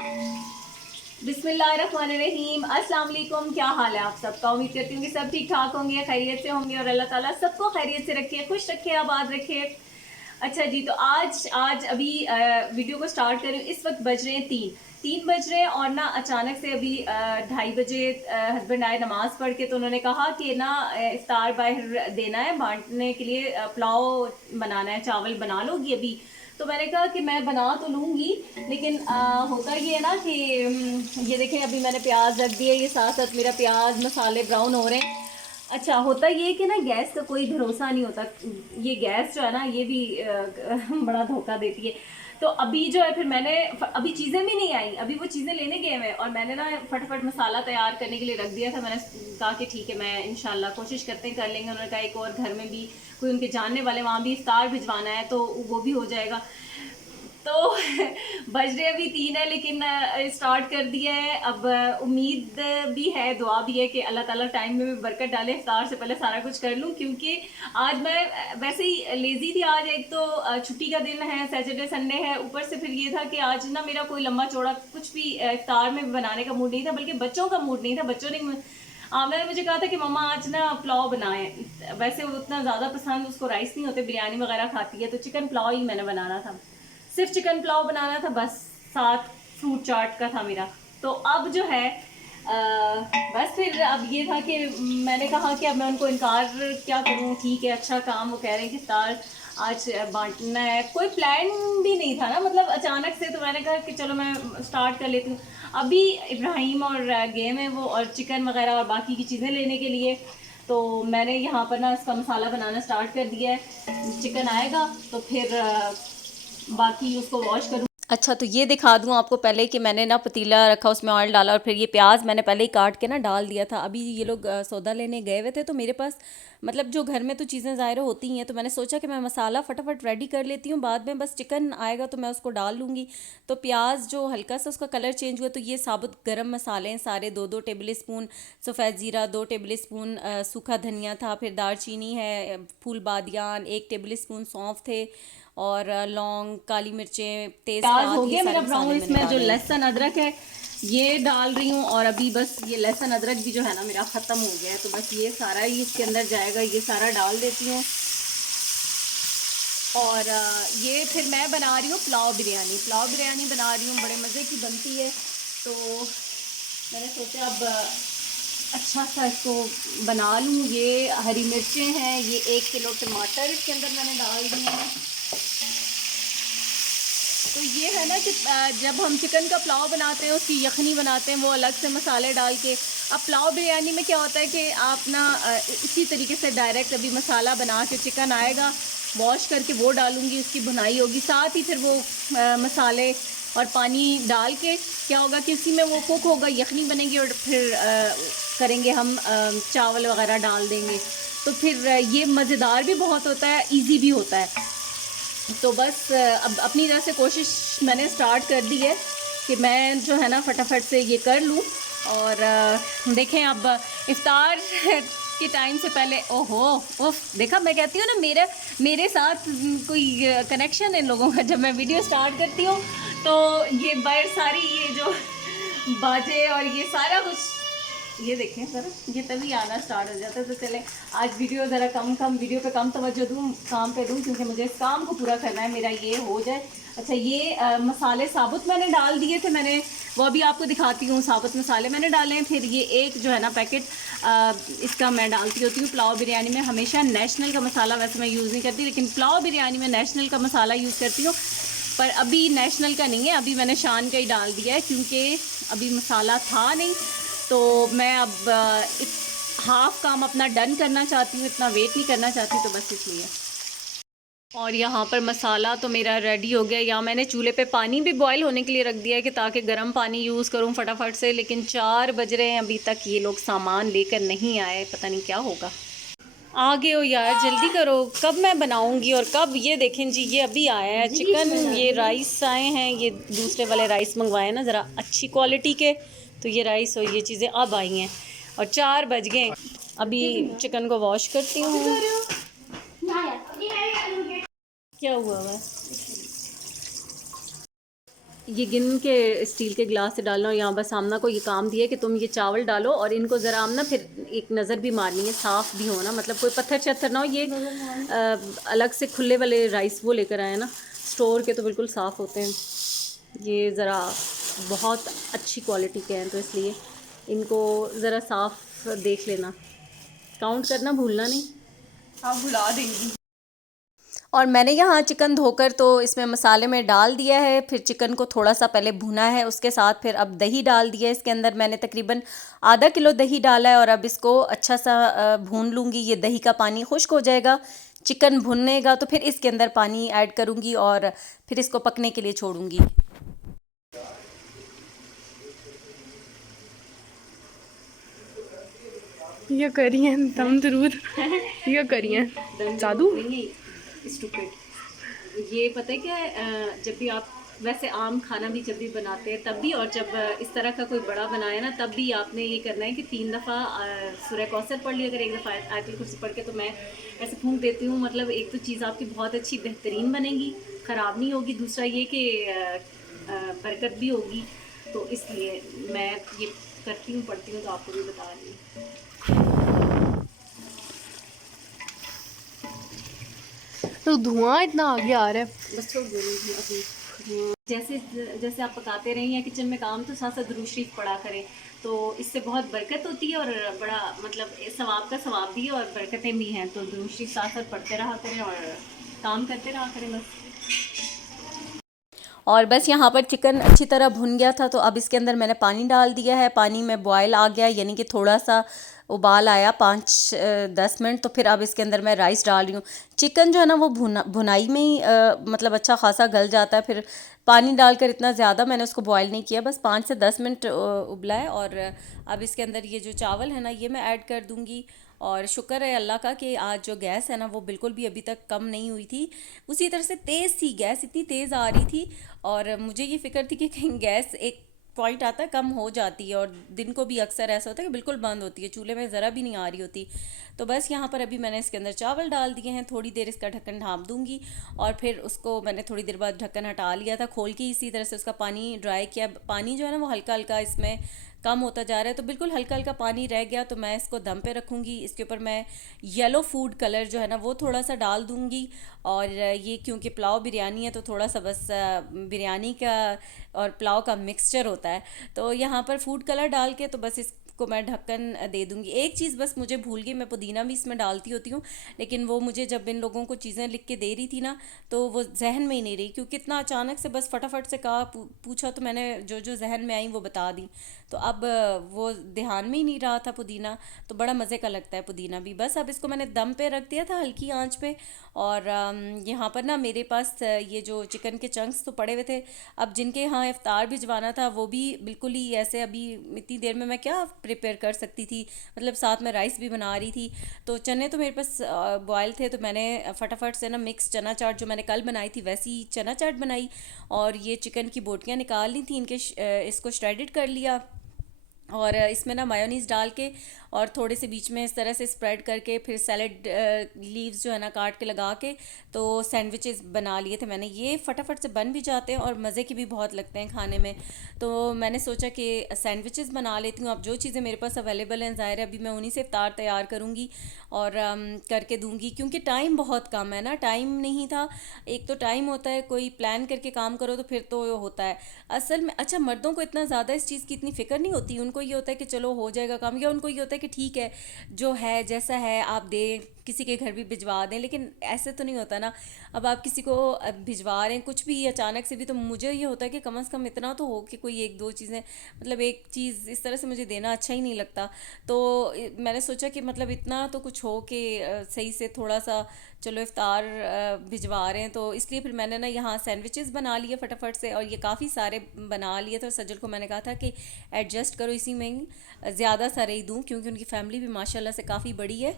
बिस्मिल्लाहिर्रहमानिर्रहीम। अस्सलाम वालेकुम। क्या हाल है आप सबका? उम्मीद करती हूँ कि सब ठीक ठाक होंगे, खैरियत से होंगे और अल्लाह ताला सबको खैरियत से रखे, खुश रखे, आबाद रखे। अच्छा जी, तो आज आज अभी वीडियो को स्टार्ट करें। इस वक्त बज रहे हैं तीन बज रहे हैं और ना अचानक से अभी 2:30 बजे हस्बैंड आए नमाज पढ़ के, तो उन्होंने कहा कि ना इफ्तार बाहर देना है, बांटने के लिए पुलाव बनाना है, चावल बना लोगी अभी? तो मैंने कहा कि मैं बना तो लूँगी, लेकिन होता ये है ना कि ये देखें अभी मैंने प्याज रख दिया, ये साथ साथ मेरा प्याज मसाले ब्राउन हो रहे हैं। अच्छा, होता ये है कि ना गैस का कोई भरोसा नहीं होता। ये गैस जो है ना ये भी बड़ा धोखा देती है। तो अभी जो है फिर मैंने अभी चीज़ें भी नहीं आई, अभी वो चीज़ें लेने गए हैं और मैंने ना फटाफट मसाला तैयार करने के लिए रख दिया था। मैंने कहा कि ठीक है, मैं इंशाल्लाह कोशिश करते हैं कर लेंगे। उन्होंने कहा एक और घर में भी कोई उनके जानने वाले वहाँ भी इफ्तार भिजवाना है तो वो भी हो जाएगा। तो बज रहे अभी 3 है, लेकिन स्टार्ट कर दिया है। अब उम्मीद भी है, दुआ भी है कि अल्लाह ताला टाइम में बरकत डाले, इफ्तार से पहले सारा कुछ कर लूँ, क्योंकि आज मैं वैसे ही लेज़ी थी। आज एक तो छुट्टी का दिन है, सैटरडे संडे है, ऊपर से फिर ये था कि आज ना मेरा कोई लंबा चौड़ा कुछ भी इफ्तार में बनाने का मूड नहीं था, बल्कि बच्चों का मूड नहीं था। बच्चों ने आमना ने मुझे कहा था कि मम्मा आज ना पुलाव बनाए। वैसे वो उतना ज़्यादा पसंद उसको राइस नहीं होते, बिरयानी वगैरह खाती है, तो चिकन पुलाव ही मैंने बनाना था। सिर्फ चिकन पुलाव बनाना था बस, साथ फ्रूट चाट का था मेरा। तो अब जो है बस फिर अब ये था कि मैंने कहा कि अब मैं उनको इनकार क्या करूं। ठीक है, अच्छा काम, वो कह रहे हैं कि इफ्तार आज बांटना है। कोई प्लान भी नहीं था ना, मतलब अचानक से, तो मैंने कहा कि चलो मैं स्टार्ट कर लेती हूँ। अभी इब्राहिम और गए हैं वो, और चिकन वगैरह और बाकी की चीज़ें लेने के लिए। तो मैंने यहाँ पर ना इसका मसाला बनाना स्टार्ट कर दिया है। चिकन आएगा तो फिर बाकी उसको वॉश करूँ। अच्छा, तो ये दिखा दूँ आपको पहले कि मैंने ना पतीला रखा, उसमें ऑयल डाला और फिर ये प्याज मैंने पहले ही काट के ना डाल दिया था। अभी ये लोग सौदा लेने गए हुए थे, तो मेरे पास मतलब जो घर में तो चीज़ें ज़ाहिर होती हैं, तो मैंने सोचा कि मैं मसाला फटाफट रेडी कर लेती हूँ, बाद में बस चिकन आएगा तो मैं उसको डाल लूँगी। तो प्याज जो हल्का सा उसका कलर चेंज हुआ, तो ये साबुत गरम मसाले हैं सारे, 2-2 टेबल स्पून सफ़ेद ज़ीरा, 2 टेबल स्पून सूखा धनिया था, फिर दालचीनी है, फूल बादियान, 1 टेबल स्पून सौंफ थे, और लौंग, काली मिर्चें, तेज़पात, हो गया मेरा ब्राउन। इसमें जो लहसुन अदरक है ये डाल रही हूँ, और अभी बस ये लहसुन अदरक भी जो है ना मेरा ख़त्म हो गया है, तो बस ये सारा ही इसके अंदर जाएगा, ये सारा डाल देती हूँ। और ये फिर मैं बना रही हूँ पुलाव बिरयानी बना रही हूँ, बड़े मज़े की बनती है। तो मैंने सोचा अब अच्छा सा इसको बना लूँ। ये हरी मिर्चें हैं, ये 1 किलो टमाटर इसके अंदर मैंने डाल दिए हैं। तो ये है ना कि जब हम चिकन का पुलाव बनाते हैं, उसकी यखनी बनाते हैं वो अलग से मसाले डाल के। अब पुलाव बिरयानी में क्या होता है कि आप ना इसी तरीके से डायरेक्ट अभी मसाला बना के, चिकन आएगा वॉश करके वो डालूंगी, उसकी भुनाई होगी, साथ ही फिर वो मसाले और पानी डाल के क्या होगा कि उसी में वो कुक होगा, यखनी बनेगी, और फिर करेंगे हम चावल वगैरह डाल देंगे। तो फिर ये मज़ेदार भी बहुत होता है, ईजी भी होता है। तो बस अब अपनी तरफ से कोशिश मैंने स्टार्ट कर दी है कि मैं जो है ना फटाफट से ये कर लूँ। और देखें अब इफ्तार के टाइम से पहले, ओहो उफ, देखा, मैं कहती हूँ ना मेरे साथ कोई कनेक्शन है लोगों का। जब मैं वीडियो स्टार्ट करती हूँ तो ये बाहर सारी ये जो बाजे और ये सारा कुछ, ये देखें सर, ये तभी आना स्टार्ट हो जाता है। तो चले आज वीडियो ज़रा वीडियो पे कम तवज्जो दूँ, काम पे दूँ, क्योंकि मुझे इस काम को पूरा करना है, मेरा ये हो जाए। अच्छा, ये मसाले साबुत मैंने डाल दिए थे, मैंने वो अभी आपको दिखाती हूँ। साबुत मसाले मैंने डाले हैं। फिर ये एक जो है ना पैकेट इसका मैं डालती होती हूँ पुलाव बिरयानी में। हमेशा नेशनल का मसाला वैसे मैं यूज़ नहीं करती, लेकिन पुलाव बिरयानी में नेशनल का मसाला यूज़ करती हूँ। पर अभी नेशनल का नहीं है, अभी मैंने शान का ही डाल दिया है, क्योंकि अभी मसाला था नहीं। तो मैं अब हाफ काम अपना डन करना चाहती हूँ, इतना वेट नहीं करना चाहती, तो बस इसलिए। और यहाँ पर मसाला तो मेरा रेडी हो गया। यहाँ मैंने चूल्हे पे पानी भी बॉईल होने के लिए रख दिया है कि ताकि गर्म पानी यूज़ करूँ फटाफट से। लेकिन 4 बज रहे हैं, अभी तक ये लोग सामान लेकर नहीं आए, पता नहीं क्या होगा। आ गए हो यार, जल्दी करो, कब मैं बनाऊंगी और कब। ये देखें जी, ये अभी आया है चिकन, ये राइस आए हैं, ये दूसरे वाले राइस मंगवाए ना ज़रा अच्छी क्वालिटी के, तो ये राइस और ये चीज़ें अब आई हैं। और 4 बज गए। अभी चिकन को वॉश करती हूँ। क्या हुआ है? ये गिन के स्टील के गिलास से डालना, और यहाँ बस आमना को ये काम दिया कि तुम ये चावल डालो और इनको ज़रा आमना फिर एक नज़र भी मारनी है, साफ़ भी होना, मतलब कोई पत्थर शत्थर ना हो। ये अलग से खुले वाले राइस वो लेकर आए ना, स्टोर के तो बिल्कुल साफ़ होते हैं, ये ज़रा बहुत अच्छी क्वालिटी के हैं, तो इसलिए इनको ज़रा साफ़ देख लेना, काउंट करना भूलना नहीं। आप भुला देंगी। और मैंने यहाँ चिकन धोकर तो इसमें मसाले में डाल दिया है, फिर चिकन को थोड़ा सा पहले भुना है, उसके साथ फिर अब दही डाल दिया है। इसके अंदर मैंने तकरीबन आधा किलो दही डाला है और अब इसको अच्छा सा भून लूँगी। ये दही का पानी खुश्क हो जाएगा, चिकन भुनेगा तो फिर इसके अंदर पानी ऐड करूँगी और फिर इसको पकने के लिए छोड़ूँगी। ये करिए दम दरूद, ये करिए जादू। स्टूपिड। ये पता है क्या है, जब भी आप वैसे आम खाना भी जब भी बनाते हैं तब भी, और जब इस तरह का कोई बड़ा बनाया ना तब भी आपने ये करना है कि 3 दफ़ा सूरह कौसर पढ़ लिया, अगर एक दफ़ा आयतुल कुर्सी पढ़ के, तो मैं ऐसे फूंक देती हूँ। मतलब एक तो चीज़ आपकी बहुत अच्छी बेहतरीन बनेगी, ख़राब नहीं होगी, दूसरा ये कि बरकत भी होगी, तो इसलिए मैं ये करती हूँ, पढ़ती हूँ, तो आपको भी बता रही हूँ। तो धुआं इतना आगे आ रहा है। बस छोड़ दो अभी। जैसे जैसे आप पकाते रहें या किचन में काम, तो साथ साथ दुरूद शरीफ पढ़ा करें, तो इससे बहुत बरकत होती है और बड़ा मतलब सवाब का सवाब भी है और बरकतें भी हैं। तो दुरूद शरीफ साथ साथ पढ़ते रहा करें और काम करते रहा करें बस। और बस यहाँ पर चिकन अच्छी तरह भुन गया था, तो अब इसके अंदर मैंने पानी डाल दिया है। पानी में बॉयल आ गया, यानी कि थोड़ा सा उबाल आया 5-10 मिनट, तो फिर अब इसके अंदर मैं राइस डाल रही हूँ। चिकन जो है ना वो भुनाई में ही मतलब अच्छा खासा गल जाता है, फिर पानी डालकर इतना ज़्यादा मैंने उसको बॉयल नहीं किया, बस 5 से 10 मिनट उबला है। और अब इसके अंदर ये जो चावल है ना ये मैं ऐड कर दूँगी। और शुक्र है अल्लाह का कि आज जो गैस है ना वो बिल्कुल भी अभी तक कम नहीं हुई थी, उसी तरह से तेज़ थी गैस, इतनी तेज़ आ रही थी। और मुझे ये फ़िक्र थी कि कहीं गैस एक पॉइंट आता है कम हो जाती है, और दिन को भी अक्सर ऐसा होता है कि बिल्कुल बंद होती है, चूल्हे में ज़रा भी नहीं आ रही होती। तो बस यहाँ पर अभी मैंने इसके अंदर चावल डाल दिए हैं, थोड़ी देर इसका ढक्कन ढाँप दूँगी और फिर उसको मैंने थोड़ी देर बाद ढक्कन हटा लिया था खोल के, इसी तरह से उसका पानी ड्राई किया। पानी जो है ना वो हल्का हल्का इसमें कम होता जा रहा है, तो बिल्कुल हल्का हल्का पानी रह गया, तो मैं इसको दम पे रखूँगी। इसके ऊपर मैं येलो फूड कलर जो है ना वो थोड़ा सा डाल दूँगी। और ये क्योंकि पुलाव बिरयानी है तो थोड़ा सा बस बिरयानी का और पुलाव का मिक्सचर होता है, तो यहाँ पर फूड कलर डाल के तो बस इसको मैं ढक्कन दे दूँगी। एक चीज़ बस मुझे भूल गई, मैं पुदीना भी इसमें डालती होती हूँ, लेकिन वो मुझे जब इन लोगों को चीज़ें लिख के दे रही थी ना तो वो जहन में ही नहीं रही, क्योंकि इतना अचानक से बस फटाफट से कहा पूछा, तो मैंने जो जो जहन में आई वो बता दी, तो अब वो ध्यान में ही नहीं रहा था पुदीना। तो बड़ा मज़े का लगता है पुदीना भी। बस अब इसको मैंने दम पे रख दिया था हल्की आंच पे। और यहाँ पर ना मेरे पास ये जो चिकन के चंक्स तो पड़े हुए थे, अब जिनके यहाँ इफ्तार भिजवाना था वो भी बिल्कुल ही ऐसे, अभी इतनी देर में मैं क्या प्रिपेयर कर सकती थी, मतलब साथ में राइस भी बना रही थी, तो चने तो मेरे पास बॉयल थे, तो मैंने फटाफट से ना मिक्स चना चाट जो मैंने कल बनाई थी वैसी चना चाट बनाई, और ये चिकन की बोटियाँ निकाल ली थी इनके इसको श्रेडिड कर लिया, और इसमें ना मायोनीज़ डाल के और थोड़े से बीच में इस तरह से स्प्रेड करके फिर सैलड लीव्स जो है ना काट के लगा के तो सैंडविचेस बना लिए थे मैंने। ये फटाफट से बन भी जाते हैं और मज़े के भी बहुत लगते हैं खाने में, तो मैंने सोचा कि सैंडविचेस बना लेती हूँ। अब जो चीज़ें मेरे पास अवेलेबल हैं ज़ाहिर है अभी मैं उन्हीं से इफ्तार तैयार करूँगी और करके दूँगी, क्योंकि टाइम बहुत कम है ना, टाइम नहीं था। एक तो टाइम होता है, कोई प्लान करके काम करो तो फिर तो होता है असल में। अच्छा, मर्दों को इतना ज़्यादा इस चीज़ की इतनी फ़िक्र नहीं होती, उनको ये होता है कि चलो हो जाएगा काम, या उनको ये होता है कि ठीक है जो है जैसा है आप दें, किसी के घर भी भिजवा दें, लेकिन ऐसे तो नहीं होता ना। अब आप किसी को भिजवा रहे हैं कुछ भी अचानक से भी, तो मुझे ये होता है कि कम से कम इतना तो हो कि कोई एक दो चीज़ें, मतलब एक चीज़ इस तरह से मुझे देना अच्छा ही नहीं लगता। तो मैंने सोचा कि मतलब इतना तो कुछ हो कि सही से थोड़ा सा चलो इफ्तार भिजवा रहे हैं, तो इसलिए फिर मैंने ना यहाँ सैंडविचेस बना लिए फटाफट से, और ये काफ़ी सारे बना लिए थे। और सज्जल को मैंने कहा था कि एडजस्ट करो, इसी में ज़्यादा सारे ही दूँ क्योंकि उनकी फ़ैमिली भी माशाल्लाह से काफ़ी बड़ी है।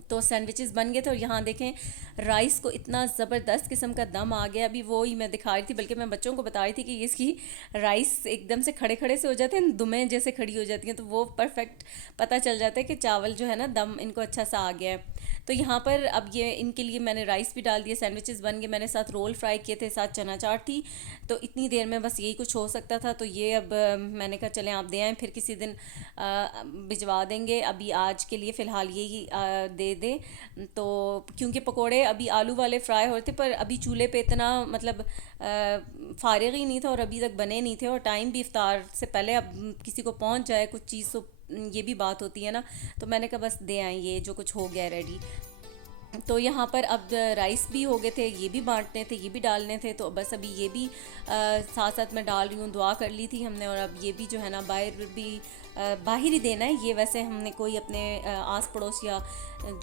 तो सैंडविचेस बन गए थे और यहाँ देखें राइस को इतना ज़बरदस्त किस्म का दम आ गया। अभी वो ही मैं दिखा रही थी, बल्कि मैं बच्चों को बता रही थी कि इसकी राइस एकदम से खड़े खड़े से हो जाते हैं, दुमें जैसे खड़ी हो जाती हैं, तो वो परफेक्ट पता चल जाता है कि चावल जो है ना दम इनको अच्छा सा आ गया है। तो यहाँ पर अब ये इनके लिए मैंने राइस भी डाल दिया, सैंडविचेस बन गए, मैंने साथ रोल फ्राई किए थे, साथ चना चाट थी। तो इतनी देर में बस यही कुछ हो सकता था, तो ये अब मैंने कहा चलें आप दे आएँ, फिर किसी दिन भिजवा देंगे। अभी आज के लिए फ़िलहाल यही दे दें। तो क्योंकि पकोड़े अभी आलू वाले फ्राई हो रहे थे, पर अभी चूल्हे पे इतना मतलब फारिग ही नहीं था और अभी तक बने नहीं थे, और टाइम भी इफ्तार से पहले अब किसी को पहुंच जाए कुछ चीज़, तो ये भी बात होती है ना। तो मैंने कहा बस दे आएँ ये जो कुछ हो गया रेडी। तो यहाँ पर अब राइस भी हो गए थे, ये भी बांटने थे, ये भी डालने थे, तो बस अभी ये भी साथ साथ मैं डाल रही हूँ। दुआ कर ली थी हमने, और अब ये भी जो है ना बाहर ही देना है ये। वैसे हमने कोई अपने आस पड़ोस या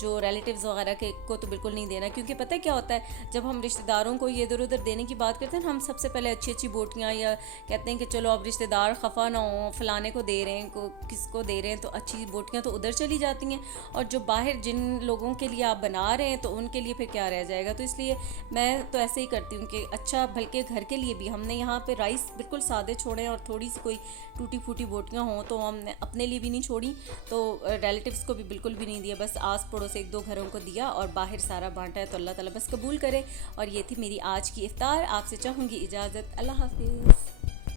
जो रिलेटिव्स वगैरह के को तो बिल्कुल नहीं देना, क्योंकि पता है क्या होता है, जब हम रिश्तेदारों को ये इधर उधर देने की बात करते हैं, हम सबसे पहले अच्छी अच्छी बोटियाँ, या कहते हैं कि चलो अब रिश्तेदार खफा ना हो, फलाने को दे रहे हैं, किसको दे रहे हैं, तो अच्छी बोटियाँ तो उधर चली जाती हैं, और जो बाहर जिन लोगों के लिए आप बना रहे हैं तो उनके लिए फिर क्या रह जाएगा। तो इसलिए मैं तो ऐसे ही करती हूँ कि अच्छा, बल्कि घर के लिए भी हमने यहाँ पे राइस बिल्कुल सादे छोड़े हैं, और थोड़ी सी कोई टूटी फूटी बोटियाँ हों तो हमने अपने लिए भी नहीं छोड़ी, तो रिलेटिव्स को भी बिल्कुल भी नहीं दिया, बस आस पड़ोस एक दो घरों को दिया और बाहर सारा बांटा है। तो अल्लाह ताला बस कबूल करे। और ये थी मेरी आज की इफ्तार। आपसे चाहूँगी इजाज़त। अल्लाह हाफिज़।